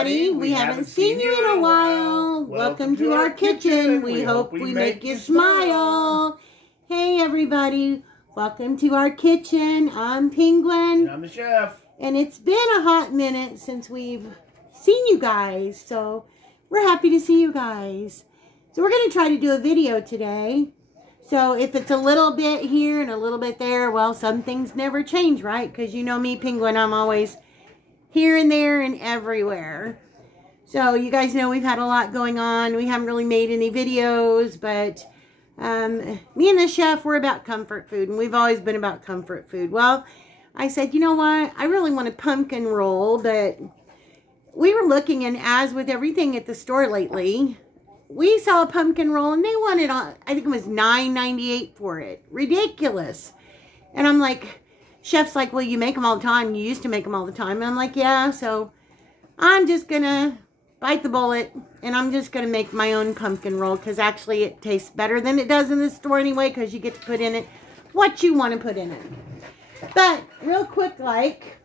everybody. We haven't seen you in a while. Welcome to our kitchen. We hope we make you smile. Hey, everybody. Welcome to our kitchen. I'm Penguin. And I'm the chef. And it's been a hot minute since we've seen you guys. So we're happy to see you guys. So we're going to try to do a video today. So if it's a little bit here and a little bit there, well, some things never change, right? Because you know me, Penguin, I'm always here and there and everywhere. So you guys know we've had a lot going on. We haven't really made any videos, but me and the chef, we're about comfort food, and we've always been about comfort food. Well, I said, you know what? I really want a pumpkin roll, but we were looking, and as with everything at the store lately, we saw a pumpkin roll, and they wanted, I think it was $9.98 for it. Ridiculous. And I'm like, chef's like, well, you make them all the time. You used to make them all the time. And I'm like, yeah, so I'm just going to bite the bullet, and I'm just going to make my own pumpkin roll, because actually it tastes better than it does in the store anyway, because you get to put in it what you want to put in it. But real quick, like,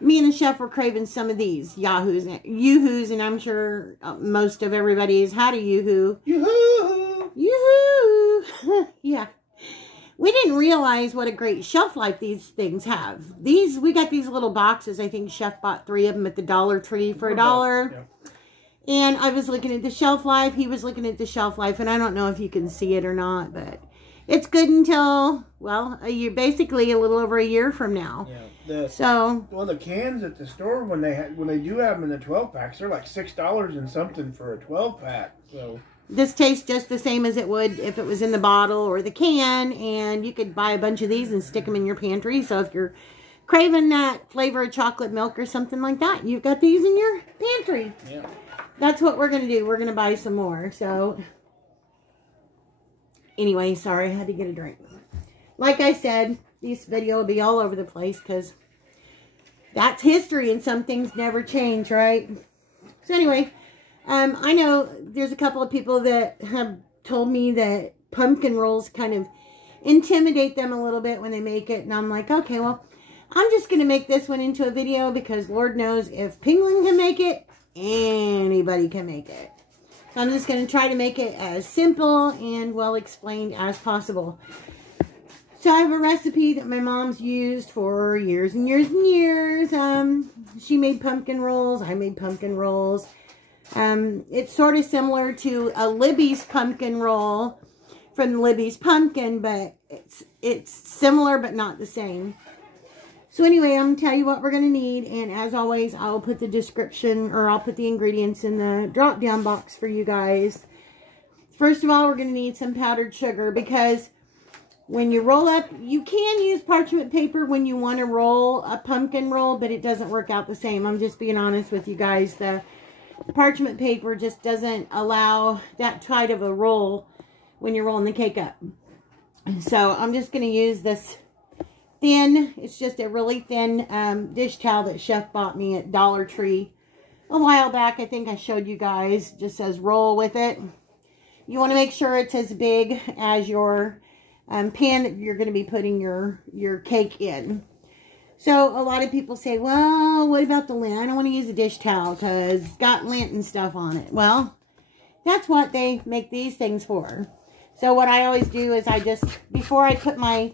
me and the chef were craving some of these yoohoos, and I'm sure most of everybody has had a yoohoo. Yoo-hoo! Yoo-hoo! Yeah. We didn't realize what a great shelf life these things have. We got these little boxes. I think Chef bought 3 of them at the Dollar Tree for $1. Yeah. And I was looking at the shelf life. He was looking at the shelf life. And I don't know if you can see it or not. But it's good until, well, a year, basically a little over a year from now. Yeah. Well, the cans at the store, when they do have them in the 12-packs, they're like $6 and something for a 12-pack. So this tastes just the same as it would if it was in the bottle or the can, and you could buy a bunch of these and stick them in your pantry. So if you're craving that flavor of chocolate milk or something like that, you've got these in your pantry. Yeah. That's what we're going to do. We're going to buy some more. So anyway, sorry, I had to get a drink. Like I said, this video will be all over the place because that's history and some things never change, right? So anyway, I know there's a couple of people that have told me that pumpkin rolls kind of intimidate them a little bit when they make it. And I'm like, okay, well, I'm just going to make this one into a video because Lord knows if Penguin can make it, anybody can make it. So I'm just going to try to make it as simple and well explained as possible. So I have a recipe that my mom's used for years and years and years. She made pumpkin rolls. I made pumpkin rolls. It's sort of similar to a Libby's pumpkin roll from Libby's Pumpkin, but it's similar but not the same. So anyway, I'm going to tell you what we're going to need, and as always, I'll put the description, or I'll put the ingredients in the drop-down box for you guys. First of all, we're going to need some powdered sugar, because when you roll up, you can use parchment paper when you want to roll a pumpkin roll, but it doesn't work out the same. I'm just being honest with you guys. The parchment paper just doesn't allow that tight of a roll when you're rolling the cake up. So I'm just going to use this thin, it's just a really thin dish towel that Chef bought me at Dollar Tree a while back. I think I showed you guys. Just says roll with it. You want to make sure it's as big as your pan that you're going to be putting your cake in. So a lot of people say, well, what about the lint? I don't want to use a dish towel because it's got lint and stuff on it. Well, that's what they make these things for. So what I always do is I just, before I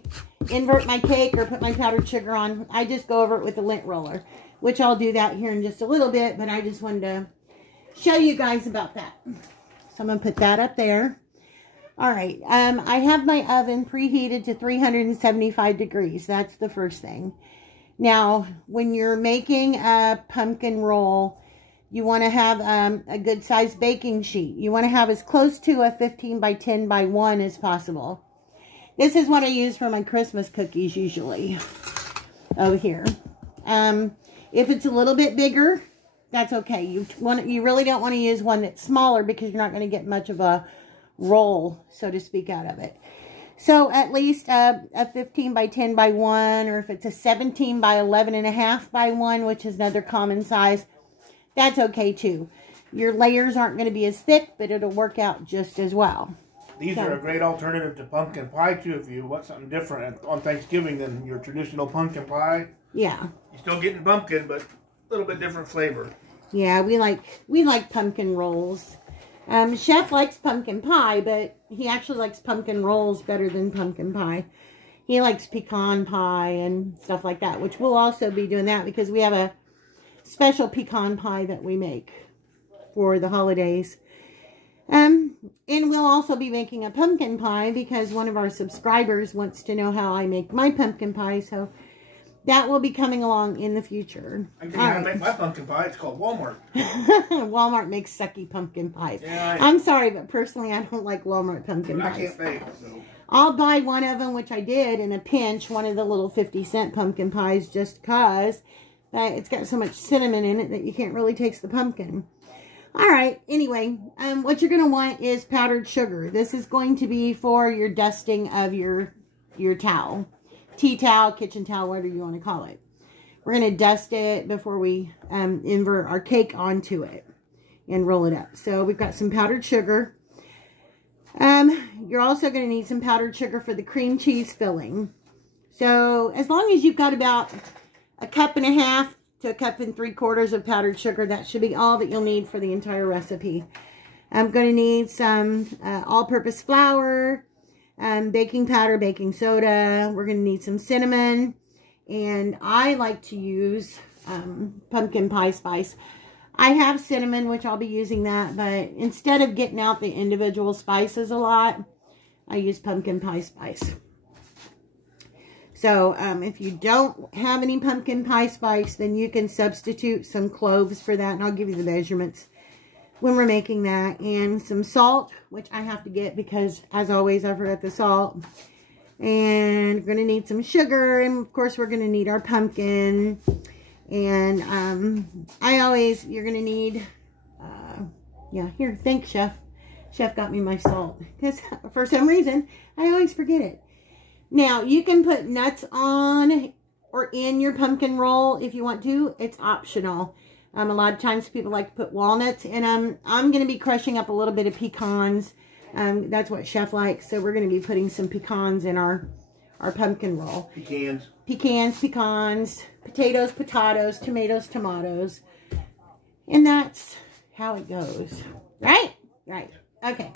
invert my cake or put my powdered sugar on, I just go over it with a lint roller, which I'll do that here in just a little bit, but I just wanted to show you guys about that. So I'm going to put that up there. All right, I have my oven preheated to 375 degrees. That's the first thing. Now, when you're making a pumpkin roll, you want to have a good sized baking sheet. You want to have as close to a 15 by 10 by 1 as possible. This is what I use for my Christmas cookies usually over here. If it's a little bit bigger, that's okay. You really don't want to use one that's smaller because you're not going to get much of a roll, so to speak, out of it. So at least a 15 by 10 by 1, or if it's a 17 by 11.5 by 1, which is another common size, that's okay too. Your layers aren't going to be as thick, but it'll work out just as well. These are a great alternative to pumpkin pie too if you want something different on Thanksgiving than your traditional pumpkin pie. Yeah. You're still getting pumpkin, but a little bit different flavor. Yeah, we like pumpkin rolls. Chef likes pumpkin pie, but he actually likes pumpkin rolls better than pumpkin pie. He likes pecan pie and stuff like that, which we'll also be doing that because we have a special pecan pie that we make for the holidays. And we'll also be making a pumpkin pie because one of our subscribers wants to know how I make my pumpkin pie. So that will be coming along in the future. I think how to make my pumpkin pie. It's called Walmart. Walmart makes sucky pumpkin pies. Yeah, I'm sorry, but personally, I don't like Walmart pumpkin pies. I can't bake, so. I'll buy one of them, which I did in a pinch, one of the little 50-cent pumpkin pies, just because it's got so much cinnamon in it that you can't really taste the pumpkin. All right, anyway, what you're going to want is powdered sugar. This is going to be for your dusting of your towel. Tea towel, kitchen towel, whatever you want to call it. We're going to dust it before we invert our cake onto it and roll it up. So we've got some powdered sugar. You're also going to need some powdered sugar for the cream cheese filling. So as long as you've got about a cup and a half to a cup and 3/4 of powdered sugar, that should be all that you'll need for the entire recipe. I'm going to need some all-purpose flour, baking powder, baking soda. We're going to need some cinnamon, and I like to use pumpkin pie spice. I have cinnamon, which I'll be using that, but instead of getting out the individual spices a lot, I use pumpkin pie spice. So if you don't have any pumpkin pie spice, then you can substitute some cloves for that, and I'll give you the measurements when we're making that, and some salt, which I have to get because, as always, I forgot the salt. And we're going to need some sugar, and of course we're going to need our pumpkin. And you're going to need, yeah, here, thanks, Chef. Chef got me my salt, because for some reason, I always forget it. Now, you can put nuts on or in your pumpkin roll if you want to. It's optional. A lot of times people like to put walnuts in them. I'm going to be crushing up a little bit of pecans. That's what Chef likes. So we're going to be putting some pecans in our pumpkin roll. Pecans. Pecans, pecans, potatoes, potatoes, tomatoes, tomatoes. And that's how it goes. Right? Right. Okay.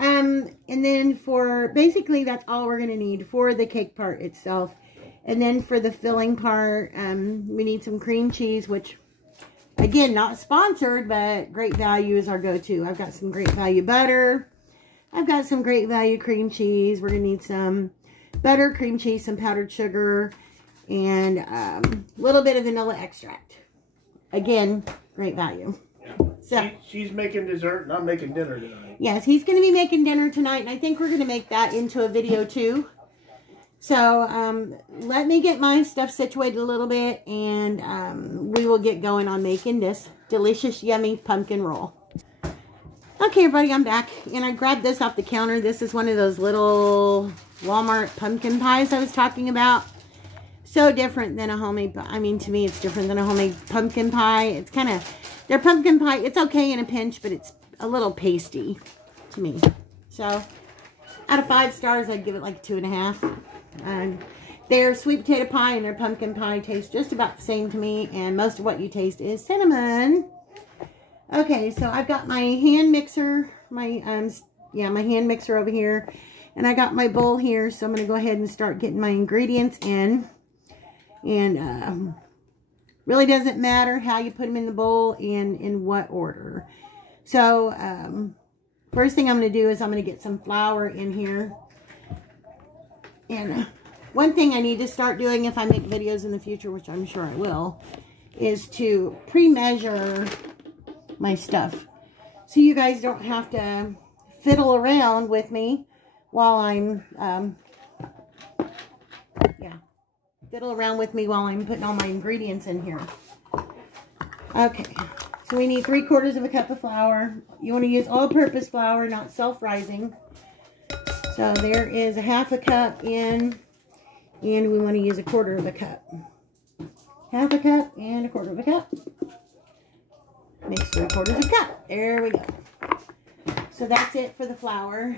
And then basically that's all we're going to need for the cake part itself. And then for the filling part, we need some cream cheese, which, again, not sponsored, but Great Value is our go-to. I've got some Great Value butter. I've got some Great Value cream cheese. We're going to need some butter, cream cheese, some powdered sugar, and a little bit of vanilla extract. Again, Great Value. So she's making dessert and I'm making dinner tonight. Yes, he's going to be making dinner tonight, and I think we're going to make that into a video too. So let me get my stuff situated a little bit, and we will get going on making this delicious, yummy pumpkin roll. Okay, everybody, I'm back, and I grabbed this off the counter. This is one of those little Walmart pumpkin pies I was talking about. So different than a homemade, I mean, to me, it's different than a homemade pumpkin pie. It's kind of, their pumpkin pie, it's okay in a pinch, but it's a little pasty to me. So, out of 5 stars, I'd give it like 2.5. Their sweet potato pie and their pumpkin pie taste just about the same to me, and most of what you taste is cinnamon. Okay, so I've got my hand mixer, my hand mixer over here, and I got my bowl here, so I'm going to go ahead and start getting my ingredients in. And really doesn't matter how you put them in the bowl and in what order. So first thing I'm going to do is I'm going to get some flour in here. And one thing I need to start doing if I make videos in the future, which I'm sure I will, is to pre-measure my stuff, so you guys don't have to fiddle around with me while I'm putting all my ingredients in here. Okay, so we need 3/4 cup of flour. You want to use all-purpose flour, not self-rising. So there is a 1/2 cup in, and we want to use 1/4 cup. 1/2 cup and 1/4 cup. Mix 3/4 cup. There we go. So that's it for the flour.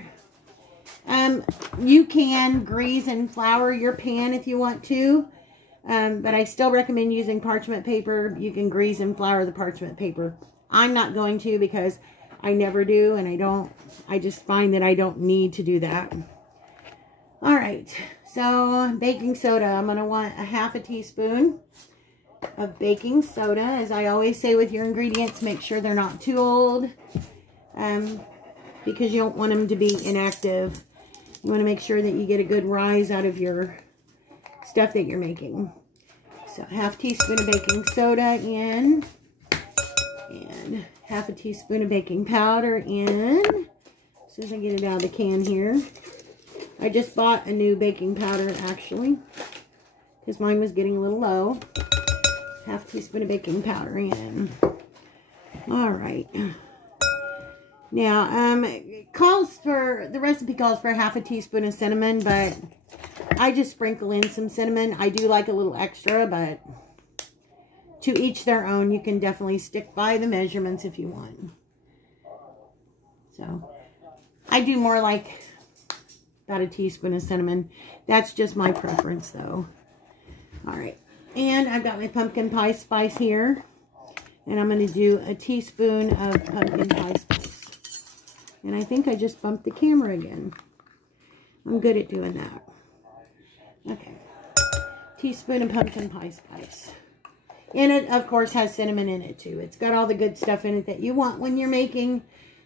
You can grease and flour your pan if you want to. But I still recommend using parchment paper. You can grease and flour the parchment paper. I'm not going to because I never do, and I just find that I don't need to do that. All right, so baking soda. I'm going to want a half a teaspoon of baking soda. As I always say with your ingredients, make sure they're not too old, because you don't want them to be inactive. You want to make sure that you get a good rise out of your stuff that you're making. So half teaspoon of baking soda in, and half a teaspoon of baking powder in. As soon as I get it out of the can here. I just bought a new baking powder actually, because mine was getting a little low. Half teaspoon of baking powder in. All right. Now, the recipe calls for half a teaspoon of cinnamon, but I just sprinkle in some cinnamon. I do like a little extra, but to each their own. You can definitely stick by the measurements if you want. So, I do more like about a teaspoon of cinnamon. That's just my preference, though. All right. And I've got my pumpkin pie spice here. And I'm going to do a teaspoon of pumpkin pie spice. And I think I just bumped the camera again. I'm good at doing that. Okay. Teaspoon of pumpkin pie spice. And it, of course, has cinnamon in it, too. It's got all the good stuff in it that you want when you're making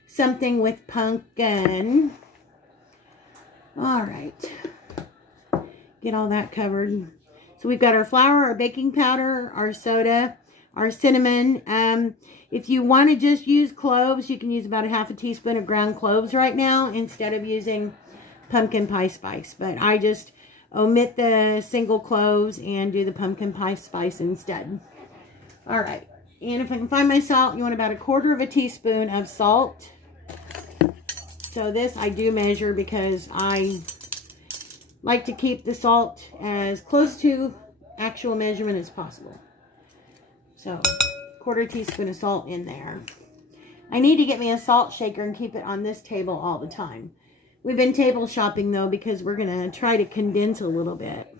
something with pumpkin. All right. Get all that covered. So we've got our flour, our baking powder, our soda, our cinnamon. If you want to just use cloves, you can use about a half a teaspoon of ground cloves right now instead of using pumpkin pie spice. But I just omit the single cloves and do the pumpkin pie spice instead. All right. And if I can find my salt, you want about a quarter of a teaspoon of salt. So this I do measure because I like to keep the salt as close to actual measurement as possible. So, quarter teaspoon of salt in there. I need to get me a salt shaker and keep it on this table all the time. We've been table shopping though because we're going to try to condense a little bit.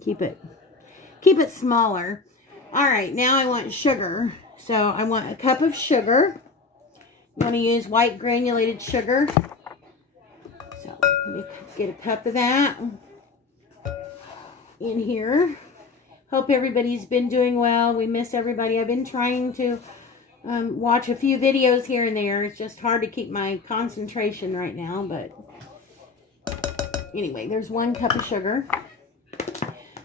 Keep it smaller. All right, now I want sugar. So, I want a cup of sugar. I'm going to use white granulated sugar. So, let me get a cup of that in here. Hope everybody's been doing well. We miss everybody. I've been trying to watch a few videos here and there. It's just hard to keep my concentration right now. But anyway, there's 1 cup of sugar.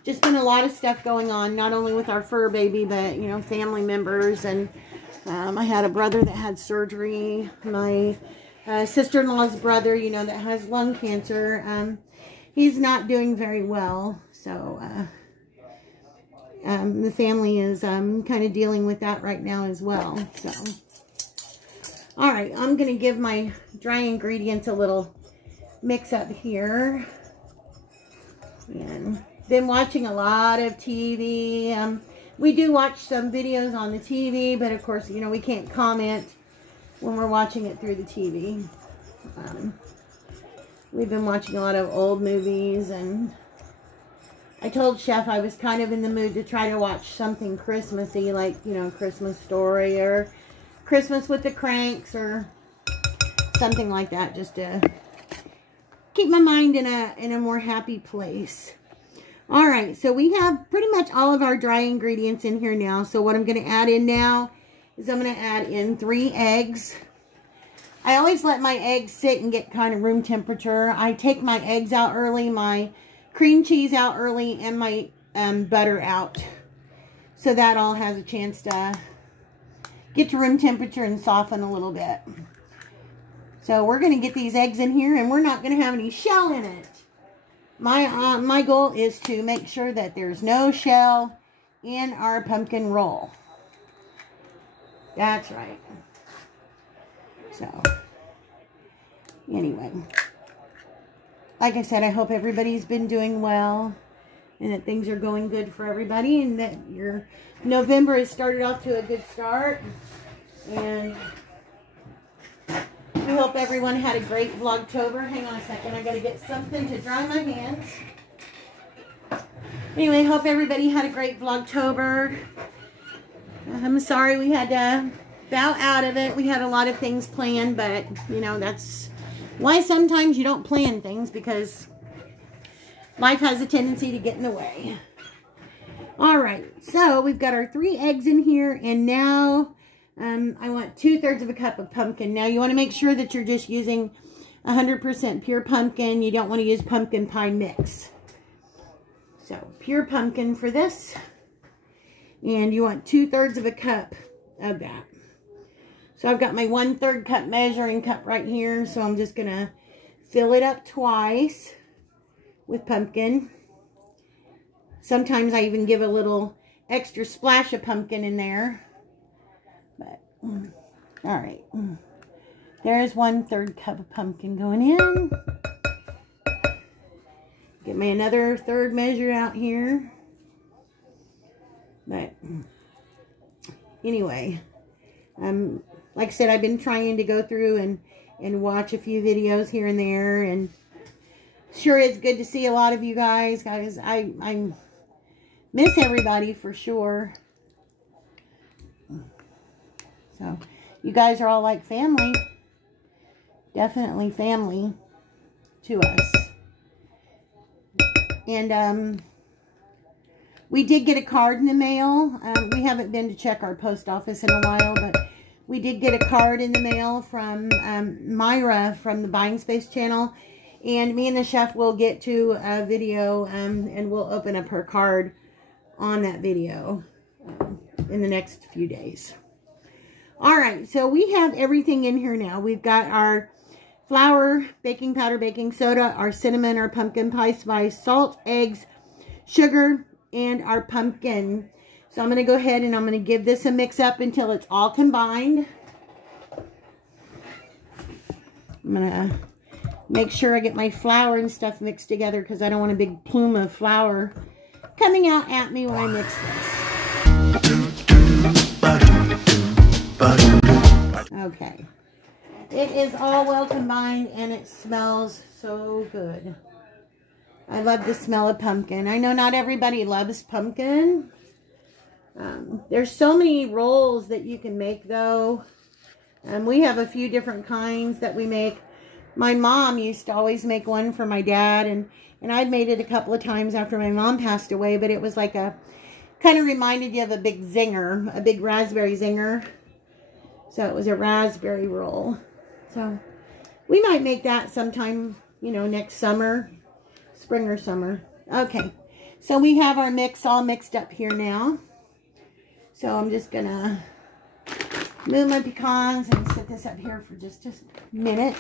Just been a lot of stuff going on, not only with our fur baby, but, you know, family members. And I had a brother that had surgery. My sister-in-law's brother, you know, that has lung cancer. He's not doing very well. So, the family is kind of dealing with that right now as well. So, all right, I'm going to give my dry ingredients a little mix up here. And been watching a lot of TV. We do watch some videos on the TV, but of course, you know, we can't comment when we're watching it through the TV. We've been watching a lot of old movies, and I told Chef I was kind of in the mood to try to watch something Christmassy, like, you know, Christmas Story or Christmas with the Cranks or something like that, just to keep my mind in a more happy place. All right, so we have pretty much all of our dry ingredients in here now. So what I'm going to add in now is I'm going to add in 3 eggs. I always let my eggs sit and get kind of room temperature. I take my eggs out early, my cream cheese out early, and my butter out. So that all has a chance to get to room temperature and soften a little bit. So we're going to get these eggs in here, and we're not going to have any shell in it. My goal is to make sure that there's no shell in our pumpkin roll. That's right. So, anyway, like I said, I hope everybody's been doing well and that things are going good for everybody, and that your November has started off to a good start. And we hope everyone had a great Vlogtober. Hang on a second. I got to get something to dry my hands. Anyway, hope everybody had a great Vlogtober. I'm sorry we had to bow out of it. We had a lot of things planned, but, you know, that's why sometimes you don't plan things, because life has a tendency to get in the way. Alright, so we've got our 3 eggs in here, and now I want 2/3 of a cup of pumpkin. Now you want to make sure that you're just using 100% pure pumpkin. You don't want to use pumpkin pie mix. So, pure pumpkin for this. And you want 2/3 of a cup of that. So I've got my 1/3 cup measuring cup right here. So I'm just going to fill it up twice with pumpkin. Sometimes I even give a little extra splash of pumpkin in there. But, all right. There's 1/3 cup of pumpkin going in. Get me another 1/3 measure out here. But anyway, like I said, I've been trying to go through and watch a few videos here and there, and sure it's good to see a lot of you guys. I miss everybody for sure. So you guys are all like family. Definitely family to us. And we did get a card in the mail. We haven't been to check our post office in a while, but we did get a card in the mail from Myra from the Buying Space channel. And me and the chef will get to a video and we'll open up her card on that video in the next few days. Alright, so we have everything in here now. We've got our flour, baking powder, baking soda, our cinnamon, our pumpkin pie spice, salt, eggs, sugar, and our pumpkin. So I'm going to go ahead and I'm going to give this a mix up until it's all combined. I'm going to make sure I get my flour and stuff mixed together, because I don't want a big plume of flour coming out at me when I mix this. Okay. It is all well combined and it smells so good. I love the smell of pumpkin. I know not everybody loves pumpkin. There's so many rolls that you can make though. We have a few different kinds that we make. My mom used to always make one for my dad, and I'd made it a couple of times after my mom passed away, but it was like kind of reminded you of a big zinger, a big raspberry zinger. So it was a raspberry roll. So we might make that sometime, you know, next summer, spring or summer. Okay, so we have our mix all mixed up here now. So I'm just going to move my pecans and set this up here for just a minute.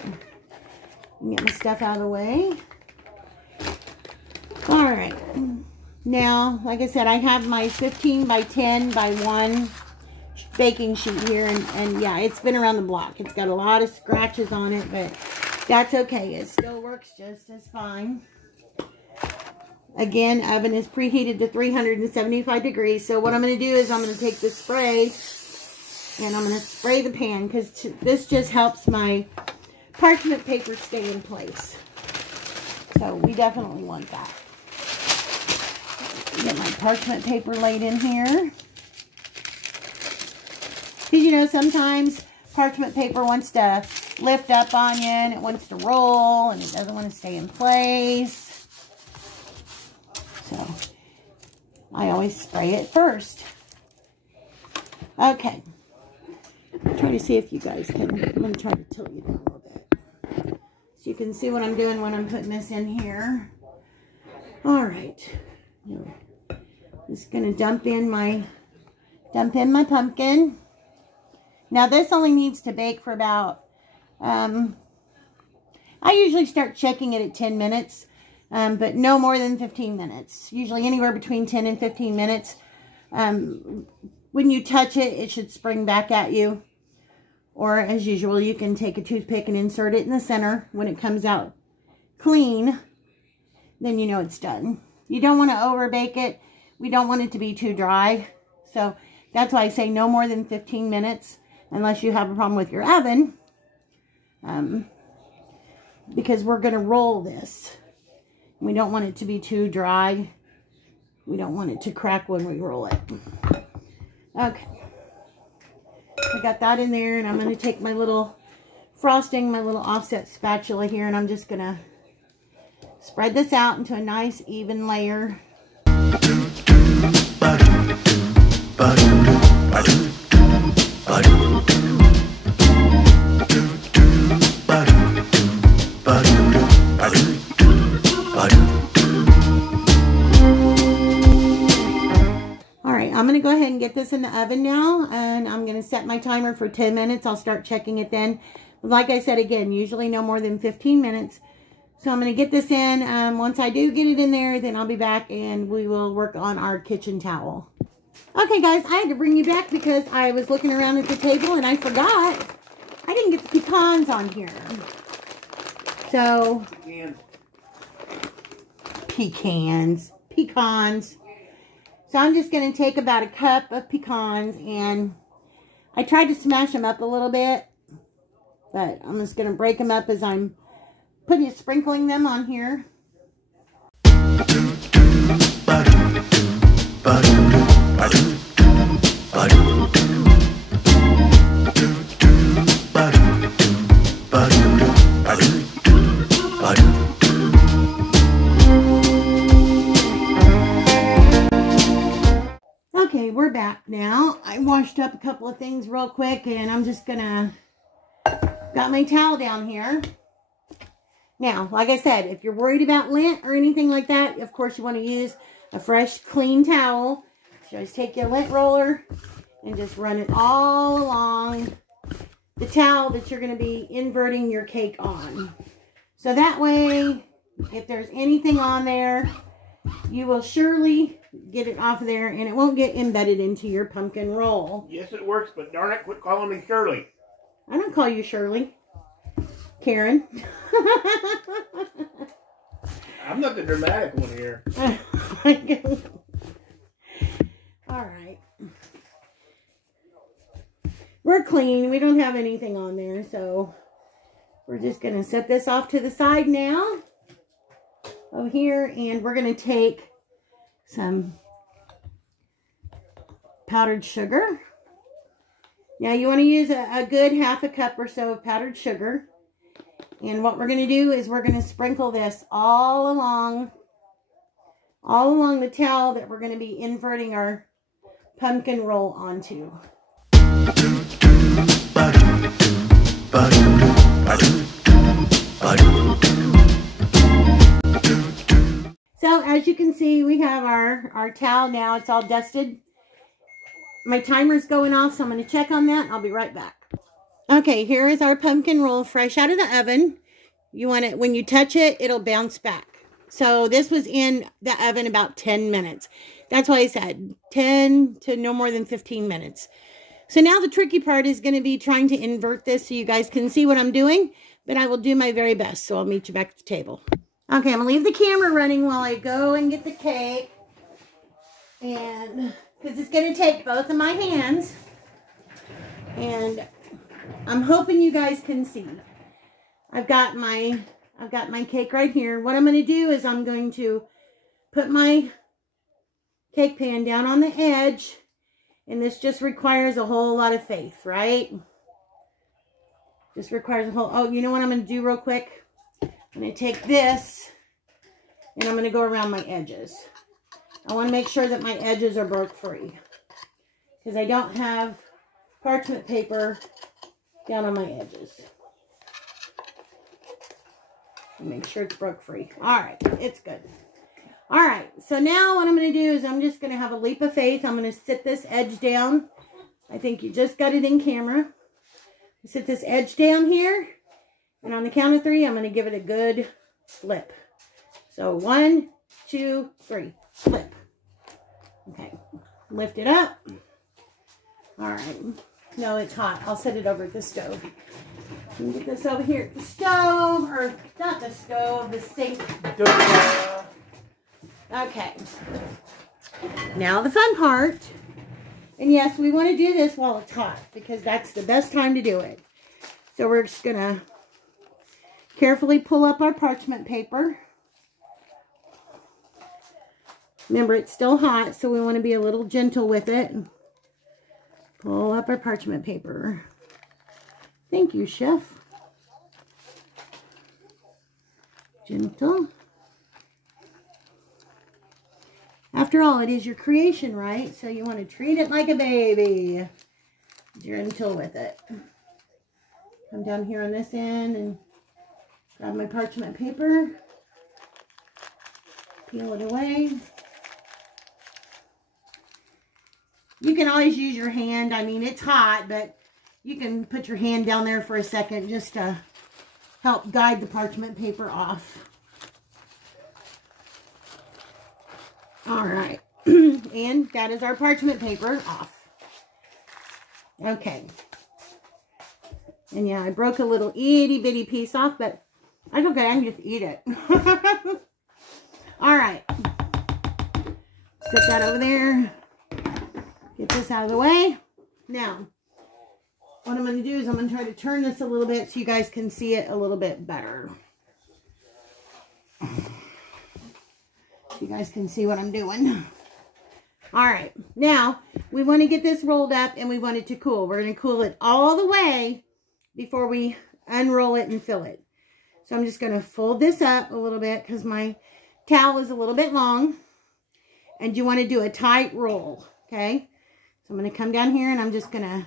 And get my stuff out of the way. Alright. Now, like I said, I have my 15 by 10 by 1 baking sheet here. And yeah, it's been around the block. It's got a lot of scratches on it, but that's okay. It still works just as fine. Again, oven is preheated to 375 degrees. So what I'm going to do is I'm going to take the spray and I'm going to spray the pan, because this just helps my parchment paper stay in place. So we definitely want that. Get my parchment paper laid in here. Because, you know, sometimes parchment paper wants to lift up on you and it wants to roll and it doesn't want to stay in place. So I always spray it first. Okay. I'll try to see if you guys can. I'm going to try to tilt you down a little bit, so you can see what I'm doing when I'm putting this in here. Alright. Just going to dump in my pumpkin. Now this only needs to bake for about, I usually start checking it at 10 minutes, but no more than 15 minutes. Usually anywhere between 10 and 15 minutes. When you touch it, it should spring back at you. Or as usual, you can take a toothpick and insert it in the center. When it comes out clean, then you know it's done. You don't want to over bake it. We don't want it to be too dry. So that's why I say no more than 15 minutes. Unless you have a problem with your oven. Because we're going to roll this. We don't want it to be too dry We don't want it to crack when we roll it. Okay. I got that in there, and I'm going to take my little frosting, my little offset spatula here, and I'm just going to spread this out into a nice even layer. Alright, I'm going to go ahead and get this in the oven now, and I'm going to set my timer for 10 minutes. I'll start checking it then. Like I said again, usually no more than 15 minutes. So I'm going to get this in. Once I do get it in there, then I'll be back and we will work on our kitchen towel. Okay guys, I had to bring you back because I was looking around at the table and I forgot I didn't get the pecans on here. So, pecans. So I'm just going to take about a cup of pecans, and I tried to smash them up a little bit, but I'm just going to break them up as I'm sprinkling them on here. Okay, we're back now. I washed up a couple of things real quick, and I'm just gonna, got my towel down here. Now, like I said, if you're worried about lint or anything like that, of course you want to use a fresh, clean towel. So just take your lint roller and just run it all along the towel that you're going to be inverting your cake on. So that way, if there's anything on there, you will surely get it off of there, and it won't get embedded into your pumpkin roll. Yes, it works, but darn it, quit calling me Shirley. I don't call you Shirley. Karen. I'm not the dramatic one here. Alright. We're clean. We don't have anything on there, so we're just going to set this off to the side now. Over here, and we're going to take some powdered sugar. Now you want to use a good half a cup or so of powdered sugar. And what we're going to do is we're going to sprinkle this all along the towel that we're going to be inverting our pumpkin roll onto. So as you can see, we have our towel now. It's all dusted. My timer's going off, so I'm going to check on that. I'll be right back. Okay, here is our pumpkin roll fresh out of the oven. You want it, when you touch it, it'll bounce back. So this was in the oven about 10 minutes. That's why I said 10 to no more than 15 minutes. So now the tricky part is going to be trying to invert this so you guys can see what I'm doing. But I will do my very best, so I'll meet you back at the table. Okay, I'm going to leave the camera running while I go and get the cake. And because it's going to take both of my hands. And I'm hoping you guys can see. I've got my cake right here. What I'm going to do is I'm going to put my cake pan down on the edge. And this just requires a whole lot of faith, right? Just requires a whole... Oh, you know what I'm going to do real quick? I'm going to take this and I'm going to go around my edges. I want to make sure that my edges are broke free. Because I don't have parchment paper down on my edges. Make sure it's broke free. Alright, it's good. Alright, so now what I'm going to do is I'm just going to have a leap of faith. I'm going to sit this edge down. I think you just got it in camera. Sit this edge down here. And on the count of 3, I'm going to give it a good flip. So 1, 2, 3. Flip. Okay. Lift it up. Alright. No, it's hot. I'll set it over at the stove. Get this over here at the stove. Or, not the stove, the sink. Okay. Now the fun part. And yes, we want to do this while it's hot, because that's the best time to do it. So we're just going to carefully pull up our parchment paper. Remember, it's still hot, so we want to be a little gentle with it. Pull up our parchment paper. Thank you, Chef. Gentle. After all, it is your creation, right? So you want to treat it like a baby. Gentle with it. Come down here on this end and grab my parchment paper. Peel it away. You can always use your hand. I mean, it's hot, but you can put your hand down there for a second just to help guide the parchment paper off. All right. And that is our parchment paper off. Okay. And yeah, I broke a little itty bitty piece off, but that's okay. I can just eat it. All right. Set that over there. Get this out of the way. Now, what I'm going to do is I'm going to try to turn this a little bit so you guys can see it a little bit better. So you guys can see what I'm doing. All right. Now, we want to get this rolled up and we want it to cool. We're going to cool it all the way before we unroll it and fill it. So I'm just going to fold this up a little bit because my towel is a little bit long. And you want to do a tight roll, okay? So I'm going to come down here and I'm just going to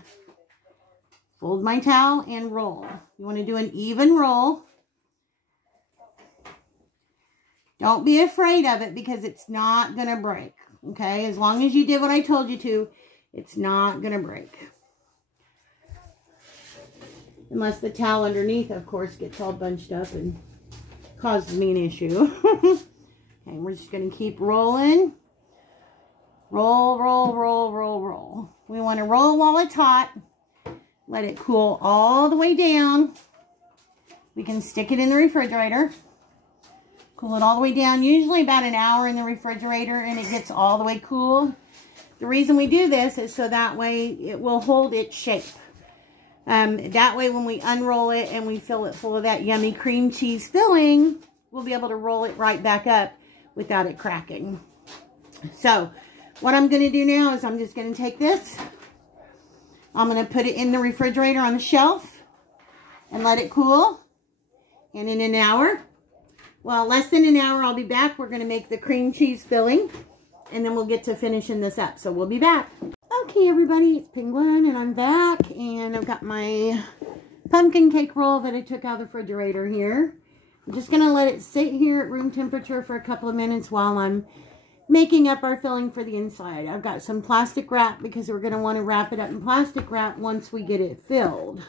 fold my towel and roll. You want to do an even roll. Don't be afraid of it because it's not going to break, okay? As long as you did what I told you to, it's not going to break. Unless the towel underneath, of course, gets all bunched up and causes me an issue. Okay, we're just going to keep rolling. Roll, roll, roll, roll, roll. We want to roll while it's hot. Let it cool all the way down. We can stick it in the refrigerator. Cool it all the way down. Usually about an hour in the refrigerator and it gets all the way cool. The reason we do this is so that way it will hold its shape. That way when we unroll it and we fill it full of that yummy cream cheese filling, we'll be able to roll it right back up without it cracking. So what I'm going to do now is I'm just going to take this. I'm going to put it in the refrigerator on the shelf and let it cool. And in an hour, well, less than an hour, I'll be back. We're going to make the cream cheese filling and then we'll get to finishing this up. So we'll be back. Okay, everybody, it's Penguin and I'm back and I've got my pumpkin cake roll that I took out of the refrigerator here. I'm just going to let it sit here at room temperature for a couple of minutes while I'm making up our filling for the inside. I've got some plastic wrap because we're going to want to wrap it up in plastic wrap once we get it filled.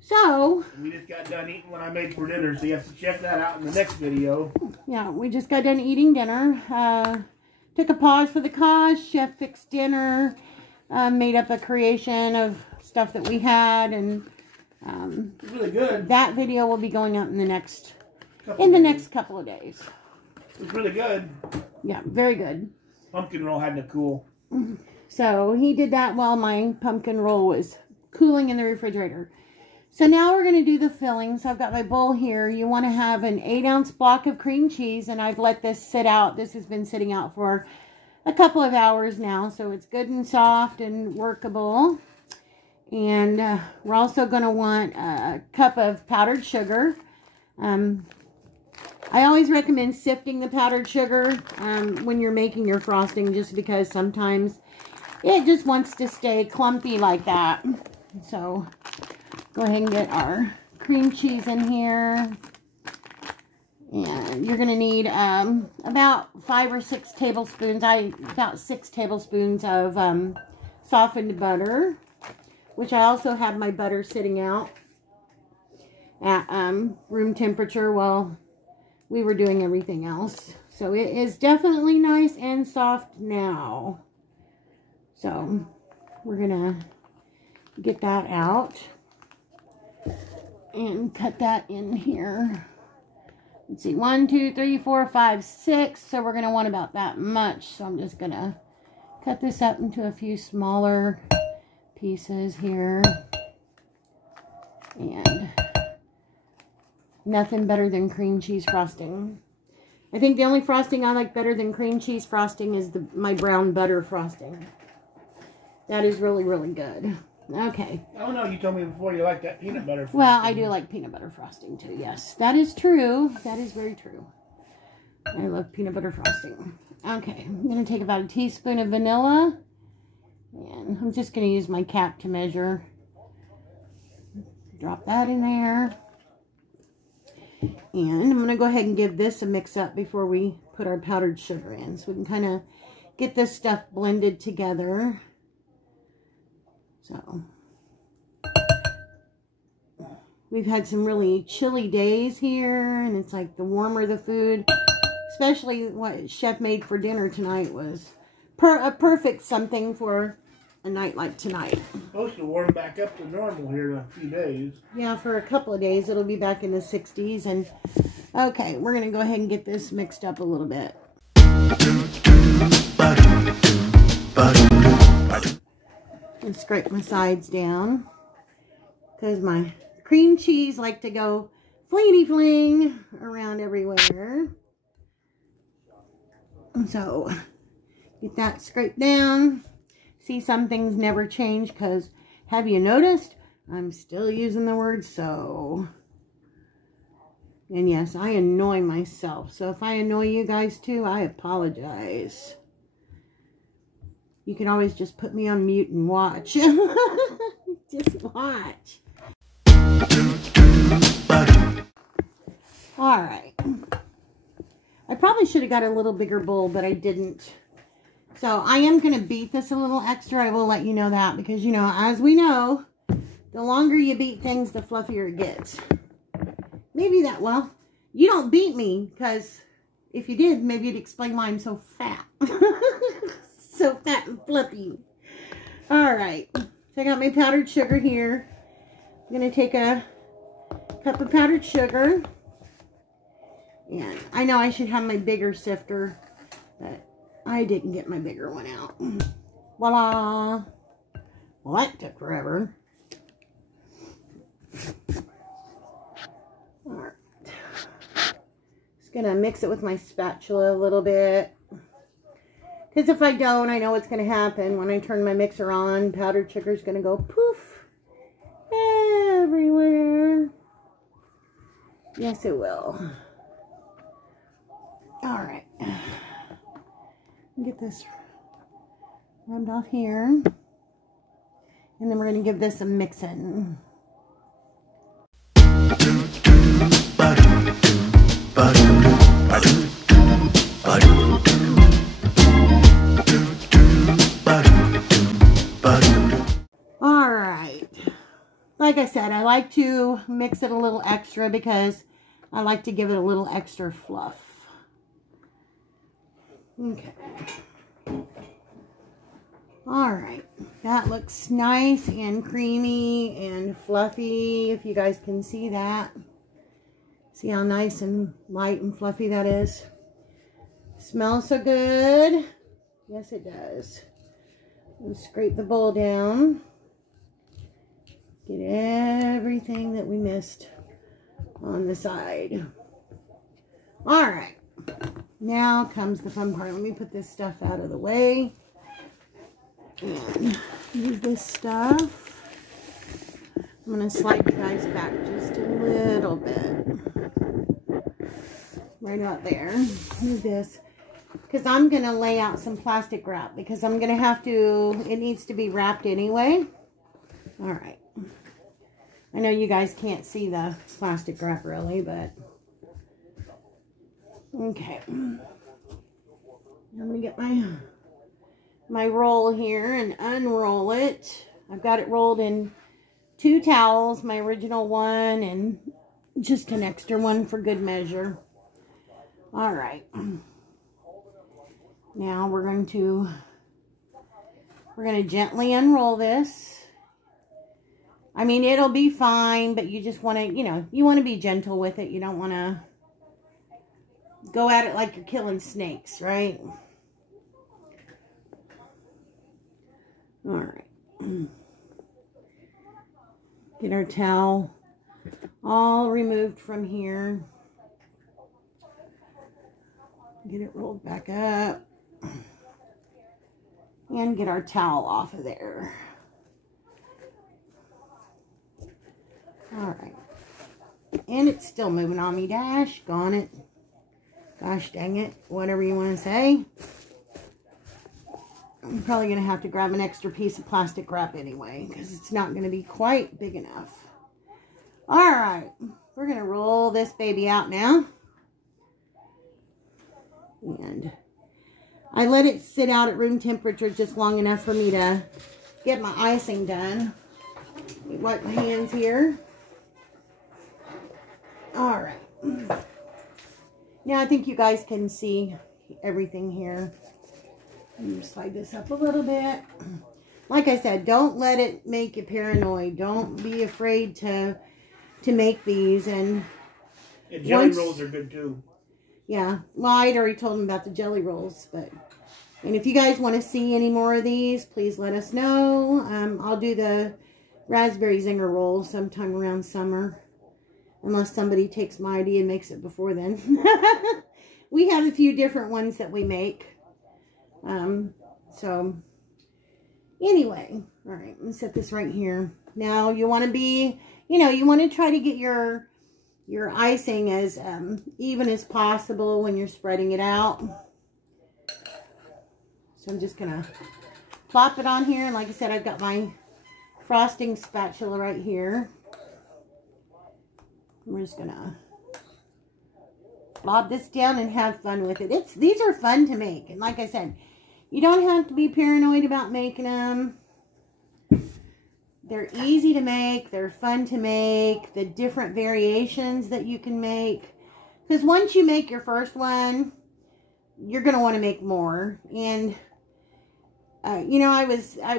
So, we just got done eating what I made for dinner, so you have to check that out in the next video. Yeah, we just got done eating dinner. Took a pause for the cause. Chef fixed dinner. Made up a creation of stuff that we had, and it's really good. That video will be going out in the next couple of days. It's really good. Yeah, very good. Pumpkin roll had to cool. So he did that while my pumpkin roll was cooling in the refrigerator. So now we're going to do the filling. So I've got my bowl here. You want to have an 8-ounce block of cream cheese, and I've let this sit out. This has been sitting out for a couple of hours now, so it's good and soft and workable. And we're also going to want a cup of powdered sugar. I always recommend sifting the powdered sugar when you're making your frosting, just because sometimes it just wants to stay clumpy like that. So go ahead and get our cream cheese in here. And you're going to need about 5 or 6 tablespoons, about 6 tablespoons of softened butter, which I also have my butter sitting out at room temperature while we were doing everything else. So it is definitely nice and soft now. So we're going to get that out and cut that in here. Let's see, 1, 2, 3, 4, 5, 6. So we're going to want about that much. So I'm just going to cut this up into a few smaller pieces here. And nothing better than cream cheese frosting. I think the only frosting I like better than cream cheese frosting is my brown butter frosting. That is really, really good. Okay. Oh, no, you told me before you like that peanut butter frosting. Well, I do like peanut butter frosting, too. Yes, that is true. That is very true. I love peanut butter frosting. Okay, I'm going to take about a teaspoon of vanilla. And I'm just going to use my cap to measure. Drop that in there. And I'm going to go ahead and give this a mix up before we put our powdered sugar in. So we can kind of get this stuff blended together. So, we've had some really chilly days here, and it's like the warmer the food, especially what Chef made for dinner tonight was a perfect something for a night like tonight. It's supposed to warm back up to normal here in a few days. Yeah, for a couple of days. It'll be back in the 60s. And okay, we're going to go ahead and get this mixed up a little bit. And scrape my sides down because my cream cheese like to go flingy fling around everywhere. And so get that scraped down. See, some things never change because have you noticed I'm still using the word so. And yes, I annoy myself. So if I annoy you guys too, I apologize. You can always just put me on mute and watch. Just watch. Alright. I probably should have got a little bigger bowl, but I didn't. So I am going to beat this a little extra. I will let you know that because, you know, as we know, the longer you beat things, the fluffier it gets. Maybe that, well, you don't beat me because if you did, maybe you'd explain why I'm so fat. So fat and fluffy. Alright. So I got my powdered sugar here. I'm going to take a cup of powdered sugar. And I know I should have my bigger sifter, but I didn't get my bigger one out. Voila. Well, that took forever. Alright. Just going to mix it with my spatula a little bit. Because if I don't, I know what's going to happen. When I turn my mixer on, powdered sugar is going to go poof everywhere. Yes, it will. Alright. Get this rubbed off here. And then we're going to give this a mix-in. Alright. Like I said, I like to mix it a little extra because I like to give it a little extra fluff. Okay. Alright. That looks nice and creamy and fluffy, if you guys can see that. See how nice and light and fluffy that is? Smells so good. Yes, it does. We'll scrape the bowl down. Get everything that we missed on the side. Alright. Now comes the fun part. Let me put this stuff out of the way. And move this stuff. I'm going to slide you guys back just a little bit. Right about there. Move this. Because I'm going to lay out some plastic wrap. Because I'm going to have to, it needs to be wrapped anyway. Alright. I know you guys can't see the plastic wrap really, but okay. I'm going to get my roll here and unroll it. I've got it rolled in 2 towels, my original one and just an extra one for good measure. All right. Now we're going to gently unroll this. I mean, it'll be fine, but you just want to, you know, you want to be gentle with it. You don't want to go at it like you're killing snakes, right? All right. Get our towel all removed from here. Get it rolled back up. And get our towel off of there. Alright. And it's still moving on me. Dash, gone it. Gosh dang it. Whatever you want to say. I'm probably going to have to grab an extra piece of plastic wrap anyway, because it's not going to be quite big enough. Alright. We're going to roll this baby out now. And I let it sit out at room temperature just long enough for me to get my icing done. Let me wipe my hands here. Alright. Now I think you guys can see everything here. Let me slide this up a little bit. Like I said, don't let it make you paranoid. Don't be afraid to make these. And yeah, jelly rolls are good too. Yeah, well, I'd already told them about the jelly rolls, and if you guys want to see any more of these, please let us know. I'll do the raspberry zinger rolls sometime around summer, unless somebody takes my idea and makes it before then. We have a few different ones that we make. So, anyway, all right, I'm going to set this right here. Now, you want to be, you want to try to get your icing as even as possible when you're spreading it out. So I'm just going to plop it on here. And like I said, I've got my frosting spatula right here. We're just going to blob this down and have fun with it. These are fun to make. And like I said, you don't have to be paranoid about making them. They're easy to make. They're fun to make. The different variations that you can make. Because once you make your first one, you're going to want to make more. And, I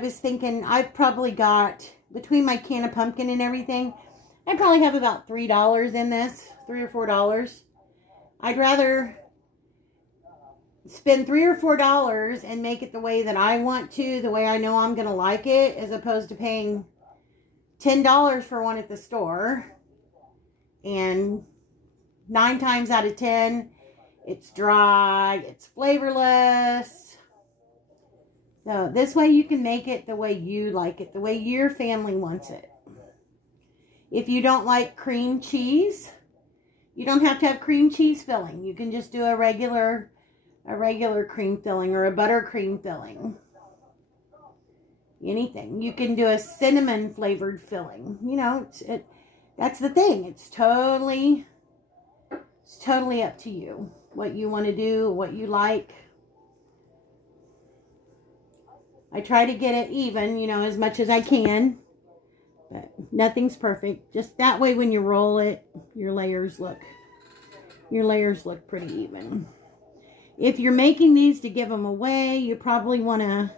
was thinking I've probably got, between my can of pumpkin and everything, I probably have about $3 in this. $3 or $4. I'd rather spend $3 or $4 and make it the way that I want to, the way I know I'm going to like it, as opposed to paying $10 for one at the store, and 9 times out of 10 it's dry, it's flavorless. So this way you can make it the way you like it, the way your family wants it. If you don't like cream cheese, you don't have to have cream cheese filling. You can just do a regular cream filling or a buttercream filling. Anything. You can do a cinnamon flavored filling. That's the thing. It's totally up to you. What you want to do, what you like. I try to get it even, as much as I can. But nothing's perfect. Just that way when you roll it, your layers look pretty even. If you're making these to give them away, you probably want to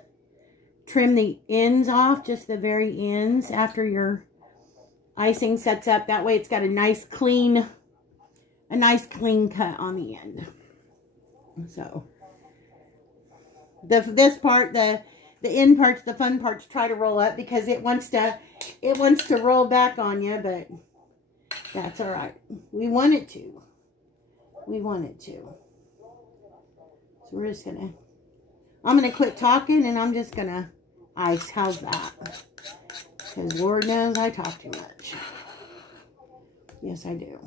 trim the ends off, just the very ends, after your icing sets up. That way it's got a nice clean cut on the end. So this part, the end parts, the fun parts, try to roll up because it wants to roll back on you, but that's all right. We want it to. So we're just I'm gonna quit talking and I'm just gonna ice. How's that? Because Lord knows I talk too much. Yes, I do.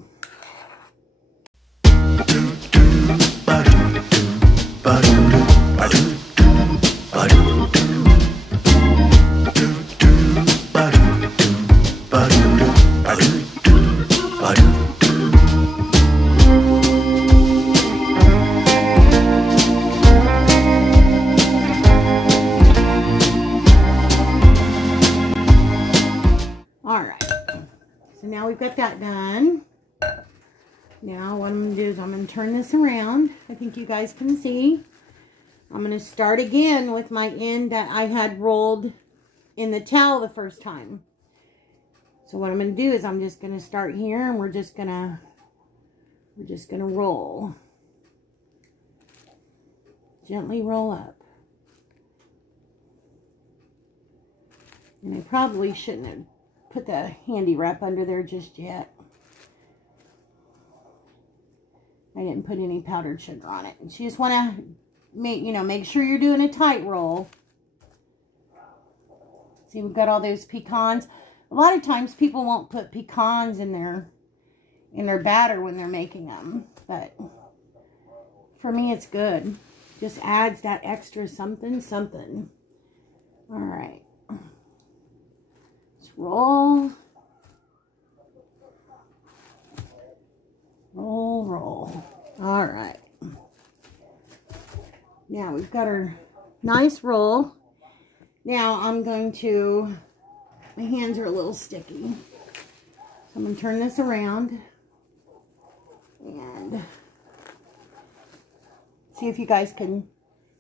Now we've got that done. Now what I'm going to do is I'm going to turn this around. I think you guys can see. I'm going to start again with my end that I had rolled in the towel the first time. So what I'm going to do is I'm just going to start here and we're just going to roll. Gently roll up. And I probably shouldn't have put the handy wrap under there just yet. I didn't put any powdered sugar on it. So you just want to make sure you're doing a tight roll. See, we've got all those pecans. A lot of times people won't put pecans in their batter when they're making them, but for me it's good. Just adds that extra something. All right, let's roll. Roll. All right. Now we've got our nice roll. Now I'm going to, my hands are a little sticky. So I'm going to turn this around and see if you guys can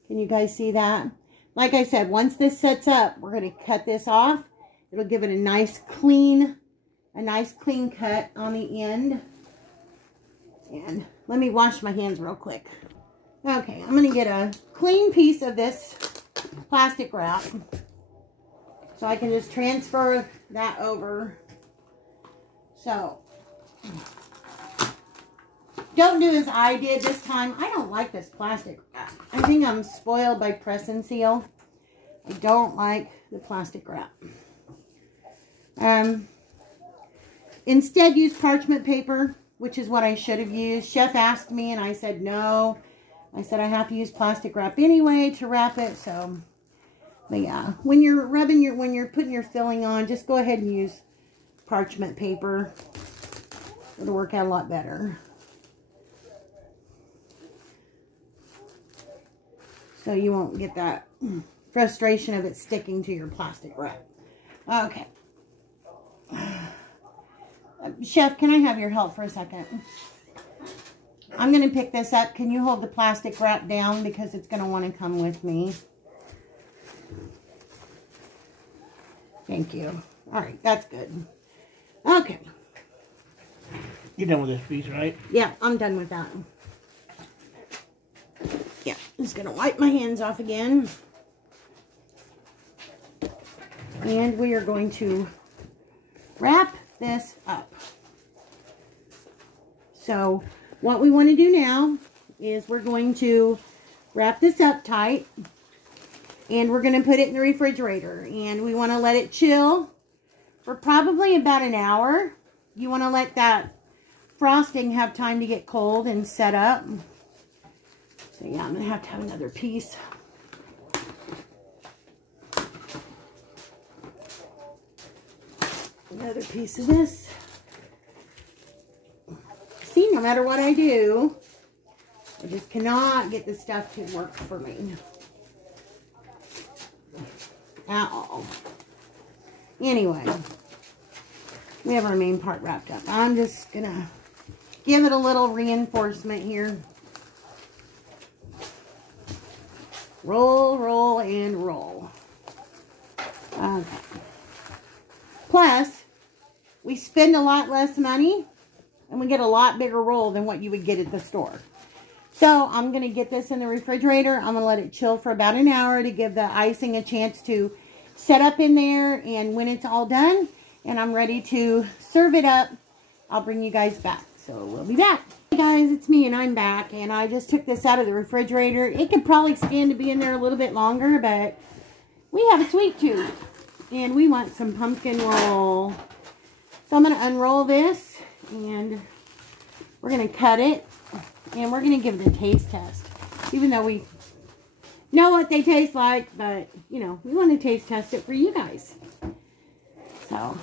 you guys see that? Like I said, once this sets up, we're going to cut this off. It'll give it a nice clean cut on the end. And let me wash my hands real quick. Okay, I'm going to get a clean piece of this plastic wrap so I can just transfer that over. So don't do as I did this time. I don't like this plastic wrap. I think I'm spoiled by press and seal. I don't like the plastic wrap. Instead, use parchment paper, which is what I should have used. Chef asked me and I said no. I said I have to use plastic wrap anyway to wrap it. So, but yeah, when you're putting your filling on, just go ahead and use parchment paper. It'll work out a lot better. So you won't get that frustration of it sticking to your plastic wrap. Okay. Chef, can I have your help for a second? I'm going to pick this up. Can you hold the plastic wrap down because it's going to want to come with me? Thank you. All right, that's good. Okay. You're done with this piece, right? Yeah, I'm done with that. Yeah, I'm just going to wipe my hands off again. And we are going to wrap this up. So what we want to do now is we're going to wrap this up tight and we're going to put it in the refrigerator, and we want to let it chill for probably about an hour. You want to let that frosting have time to get cold and set up. So yeah, I'm going to have another piece. Another piece of this. See, no matter what I do, I just cannot get the stuff to work for me at all. Anyway, we have our main part wrapped up. I'm just gonna give it a little reinforcement here. Roll, roll, and roll. Okay. Plus, we spend a lot less money and we get a lot bigger roll than what you would get at the store. So I'm going to get this in the refrigerator. I'm going to let it chill for about an hour to give the icing a chance to set up in there. And when it's all done and I'm ready to serve it up, I'll bring you guys back. So we'll be back. Hey guys, it's me and I'm back. And I just took this out of the refrigerator. It could probably stand to be in there a little bit longer, but we have a sweet tooth. And we want some pumpkin roll. So I'm going to unroll this and we're going to cut it and we're going to give it a taste test. Even though we know what they taste like, but you know, we want to taste test it for you guys. So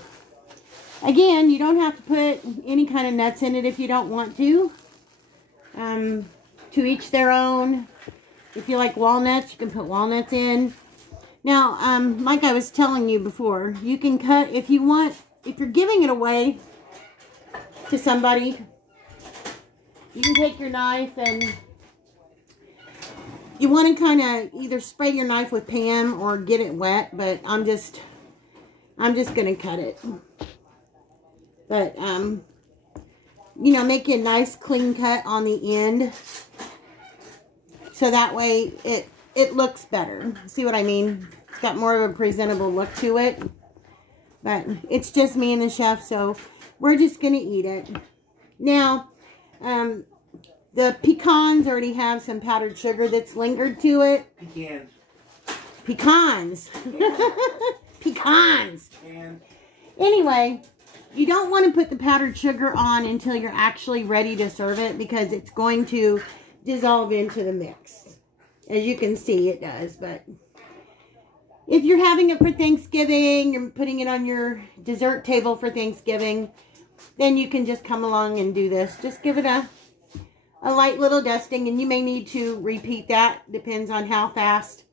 again, you don't have to put any kind of nuts in it if you don't want to. To each their own. If you like walnuts, you can put walnuts in. Now, like I was telling you before, you can cut, if you want, if you're giving it away to somebody, you can take your knife and you want to kind of either spray your knife with Pam or get it wet, but I'm just going to cut it. But, you know, make a nice clean cut on the end so that way it looks better. See what I mean? It's got more of a presentable look to it. But it's just me and the chef, so we're just going to eat it. Now, The pecans already have some powdered sugar that's lingered to it. Pecans. Pecans. Pecans. Pecans. Anyway, you don't want to put the powdered sugar on until you're actually ready to serve it because it's going to dissolve into the mix. As you can see, it does. But if you're having it for Thanksgiving, you're putting it on your dessert table for Thanksgiving, then you can just come along and do this. Just give it a light little dusting, and you may need to repeat that. Depends on how fast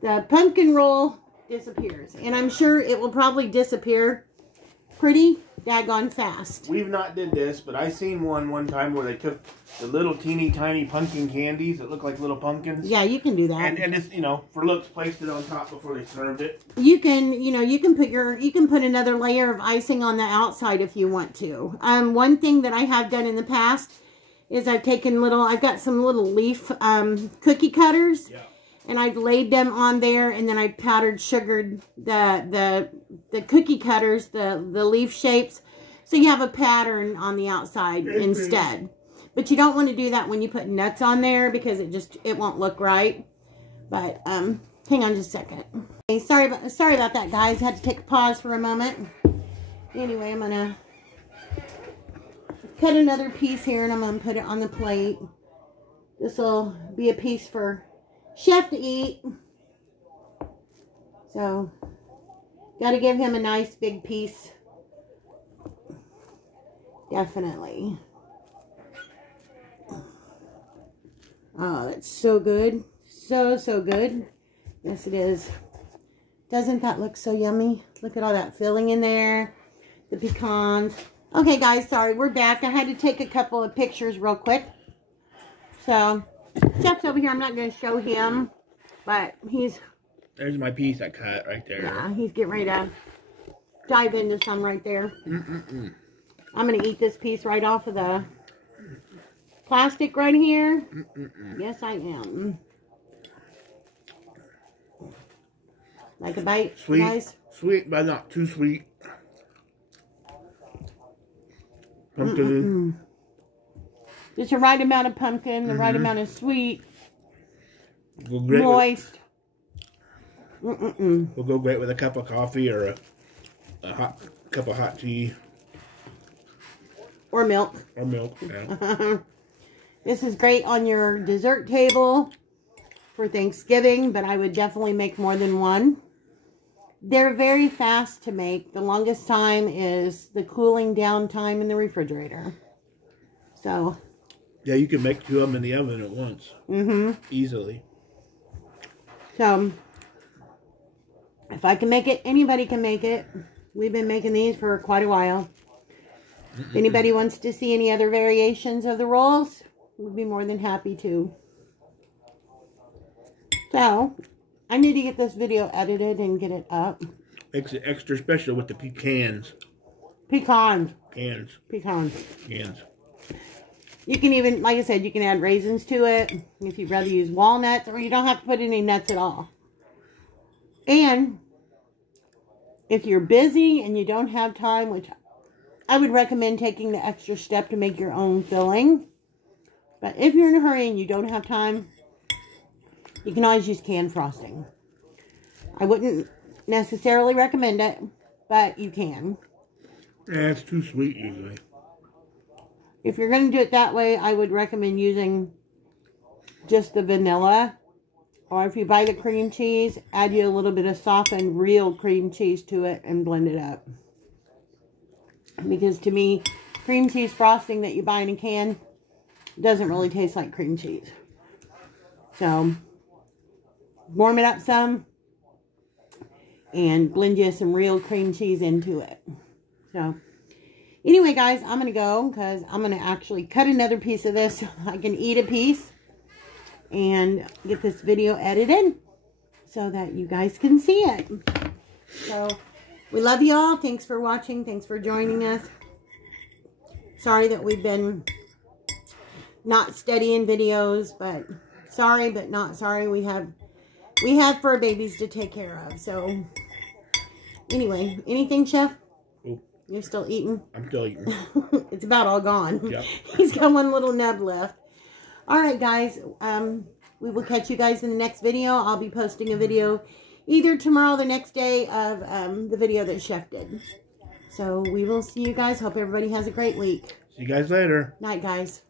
the pumpkin roll disappears. And I'm sure it will probably disappear pretty daggone fast. We've not did this, but I seen one time where they took the little teeny tiny pumpkin candies that look like little pumpkins. Yeah, you can do that. And just, you know, for looks, placed it on top before they served it. You can, you know, you can put another layer of icing on the outside if you want to. One thing that I have done in the past is I've got some little leaf cookie cutters. Yeah. And I've laid them on there, and then I powdered sugared the cookie cutters, the leaf shapes, so you have a pattern on the outside instead. But you don't want to do that when you put nuts on there because it won't look right. But hang on just a second. Okay, sorry about that, guys. Had to take a pause for a moment. Anyway, I'm gonna cut another piece here, and I'm gonna put it on the plate. This will be a piece for Chef to eat. So, got to give him a nice big piece. Definitely. Oh, that's so good. So good. Yes, it is. Doesn't that look so yummy? Look at all that filling in there. The pecans. Okay, guys, sorry. We're back. I had to take a couple of pictures real quick. So, Chef's over here. I'm not going to show him, but there's my piece I cut right there. Yeah, he's getting ready to dive into some right there. I'm going to eat this piece right off of the plastic right here. Yes, I am. Like a bite, sweet, guys? Sweet, but not too sweet. Pumpkin. Just the right amount of pumpkin, the right amount of sweet, moist. Will go great with a cup of coffee or a hot cup of hot tea. Or milk. Or milk, yeah. This is great on your dessert table for Thanksgiving, but I would definitely make more than one. They're very fast to make. The longest time is the cooling down time in the refrigerator. So... yeah, you can make 2 of them in the oven at once. Easily. So, if I can make it, anybody can make it. We've been making these for quite a while. If anybody wants to see any other variations of the rolls, we'd be more than happy to. So, I need to get this video edited and get it up. Makes it extra special with the pecans. Pecans. Cans. Pecans. Cans. You can even, like I said, you can add raisins to it if you'd rather use walnuts, or you don't have to put any nuts at all. And if you're busy and you don't have time, which I would recommend taking the extra step to make your own filling. But if you're in a hurry and you don't have time, you can always use canned frosting. I wouldn't necessarily recommend it, but you can. Yeah, it's too sweet usually. If you're going to do it that way, I would recommend using just the vanilla. Or if you buy the cream cheese, add you a little bit of softened real cream cheese to it and blend it up. Because to me, cream cheese frosting that you buy in a can doesn't really taste like cream cheese. So, warm it up some and blend you some real cream cheese into it. So, anyway, guys, I'm going to go because I'm going to actually cut another piece of this so I can eat a piece and get this video edited so that you guys can see it. So, we love you all. Thanks for watching. Thanks for joining us. Sorry that we've been not steady in videos, but sorry, but not sorry. We have fur babies to take care of. So, anyway, anything, Chef? Oh. You're still eating? I'm still eating. It's It's about all gone. Yep. He's got one little nub left. All right, guys. We will catch you guys in the next video. I'll be posting a video either tomorrow or the next day of the video that Chef did. So we will see you guys. Hope everybody has a great week. See you guys later. Night, guys.